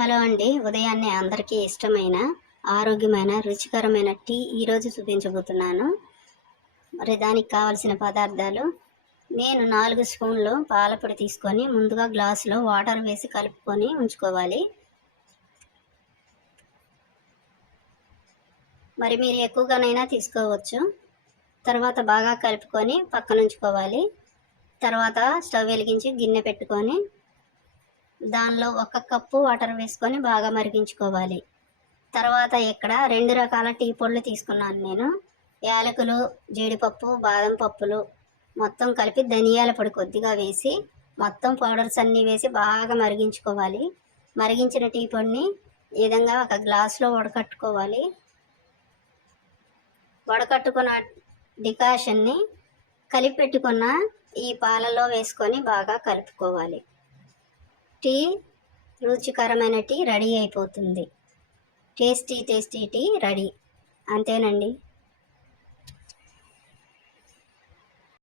Hello అండి. ఉదయాన్నే అందరికీ ఇష్టమైన ఆరోగ్యమైన రుచికరమైన టీ ఈరోజు చూపించబోతున్నాను. మరి దానికి కావలసిన పదార్థాలు, నేను 4 స్పూన్లు పాలపొడి తీసుకొని ముందుగా గ్లాసులో వాటర్ వేసి కలుపుకొని ఉంచుకోవాలి. మరి మీరు ఎక్కువగానైనా తీసుకోవచ్చు. తర్వాత బాగా కలుపుకొని పక్కన ఉంచుకోవాలి. తర్వాత స్టవ్ వెలిగించి గిన్నె పెట్టుకొని దానిలో 1 కప్పు వాటర్ వేసుకొని బాగా మరిగించుకోవాలి. తర్వాత ఇక్కడ 2 రకాల టీ పొడులు తీసుకున్నాను నేను. యాలకులు, జీడిపప్పు, బాదం పప్పులు మొత్తం కలిపి ధనియాల పొడి కొద్దిగా వేసి మొత్తం పౌడర్స్ అన్నీ వేసి బాగా మరిగించుకోవాలి. మరిగించిన టీ పొడిని ఈ విధంగా ఒక గ్లాసులో వడకట్టుకోవాలి. వడకట్టుకున్న డికాషన్ని కలిపి పెట్టుకున్న ఈ పాలలో వేసుకొని బాగా కలుపుకోవాలి. టీ రుచికరమైన టీ రెడీ అయిపోతుంది. Tasty tea ready. అంతేనండి.